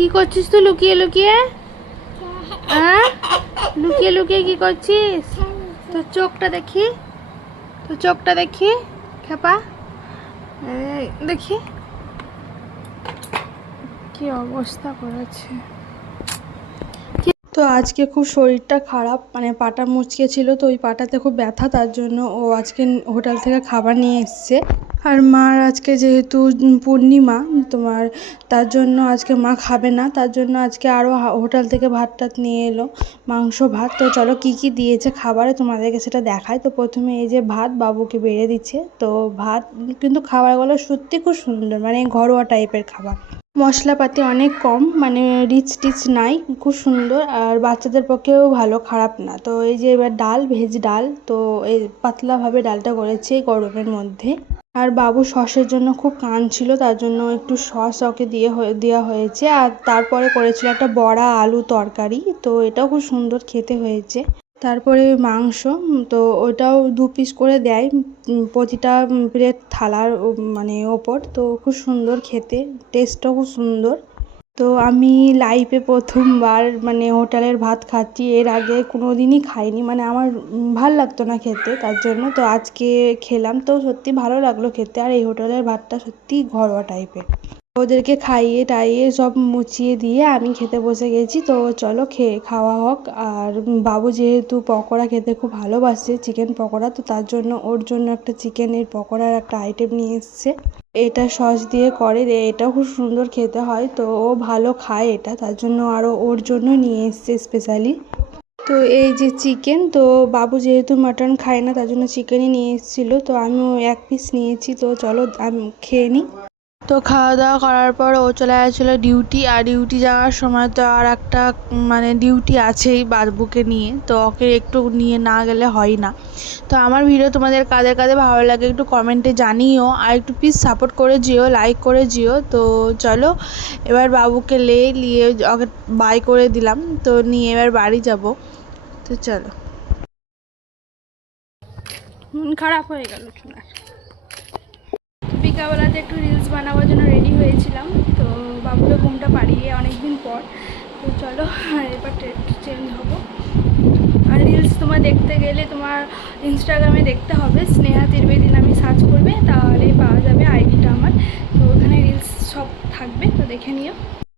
কি করছিস তুই লুকিয়ে লুকিয়ে? হ্যাঁ, লুকিয়ে লুকিয়ে কি করছিস? তোর চোখটা দেখি, তোর চোখটা দেখি খেপা, দেখি কি অবস্থা করেছে। তো আজকে খুব শরীরটা খারাপ, মানে পাটা মুচকে ছিল, তো ওই পাটাতে খুব ব্যথা, তার জন্য ও আজকে হোটেল থেকে খাবার নিয়ে এসছে। আর মার আজকে যেহেতু পূর্ণিমা তোমার, তার জন্য আজকে মা খাবে না, তার জন্য আজকে আরও হোটেল থেকে ভাত টাত নিয়ে এলো, মাংস ভাত। তো চলো কি কি দিয়েছে খাবারে তোমাদেরকে সেটা দেখায়। তো প্রথমে এই যে ভাত বাবুকে বেড়ে দিচ্ছে, তো ভাত কিন্তু খাবারগুলো সত্যি খুব সুন্দর, মানে ঘরোয়া টাইপের খাবার, মশলাপাতি অনেক কম, মানে রিচ টিচ নাই, খুব সুন্দর। আর বাচ্চাদের পক্ষেও ভালো, খারাপ না। তো এই যে এবার ডাল, ভেজ ডাল, তো এই পাতলাভাবে ডালটা করেছে গরমের মধ্যে। আর বাবু সসের জন্য খুব কাঁদছিল, তার জন্য একটু সস ওকে দেওয়া হয়েছে। আর তারপরে করেছিল একটা বড়া আলু তরকারি, তো এটাও খুব সুন্দর খেতে হয়েছে। তারপরে মাংস, তো ওটাও 2 পিস করে দেয় প্রতিটা প্লেট থালার মানে ওপর, তো খুব সুন্দর খেতে, টেস্টটাও খুব সুন্দর। তো আমি লাইফে প্রথমবার মানে হোটেলের ভাত খাচ্ছি, এর আগে কোনো দিনই খাইনি, মানে আমার ভাল লাগতো না খেতে, তার জন্য তো আজকে খেলাম, তো সত্যি ভালো লাগলো খেতে। আর এই হোটেলের ভাতটা সত্যিই ঘরোয়া টাইপের। ওদেরকে খাইয়ে টাইয়ে সব মুছিয়ে দিয়ে আমি খেতে বসে গেছি। তো চলো খাওয়া হোক। আর বাবু যেহেতু পকোড়া খেতে খুব ভালোবাসে, চিকেন পকোড়া, তো তার জন্য ওর জন্য একটা চিকেনের পকোড়ার একটা আইটেম নিয়ে এসছে। এটা সস দিয়ে করে, এটাও খুব সুন্দর খেতে হয়, তো ও ভালো খায় এটা, তার জন্য আরও ওর জন্য নিয়ে এসছে স্পেশালি। তো এই যে চিকেন, তো বাবু যেহেতু মাটন খায় না, তার জন্য চিকেনই নিয়ে এসেছিলো, তো আমিও 1 পিস নিয়েছি। তো চলো আমি খেয়ে নিই। তো খাওয়া দাওয়া করার পর ও চলে গেছিলো ডিউটি, আর ডিউটি যাওয়ার সময় তো আর একটা মানে ডিউটি আছেই বাবুকে নিয়ে, তো ওকে একটু নিয়ে না গেলে হয় না। তো আমার ভিডিও তোমাদের কাদের কাদের ভালো লাগে একটু কমেন্টে জানিও, আর একটু প্লিজ সাপোর্ট করে যেও, লাইক করে যেও। তো চলো এবার বাবুকে নিয়ে ওকে বাই করে দিলাম, তো নিয়ে এবার বাড়ি যাব। তো চলো, মন খারাপ হয়ে গেল শোনার। বিকালবেলাতে একটু রিলস বানাবার জন্য রেডি হয়েছিলাম, তো বাবুকে ঘুমটা পাড়িয়ে অনেকদিন পর। তো চলো এবার চেঞ্জ হবো। আর রিলস তোমার দেখতে গেলে তোমার ইনস্টাগ্রামে দেখতে হবে, স্নেহা ত্রিবেদী নামে সার্চ করবে, তাহলে পাওয়া যাবে আইডিটা আমার। তো ওখানে রিলস সব থাকবে, তো দেখে নিও।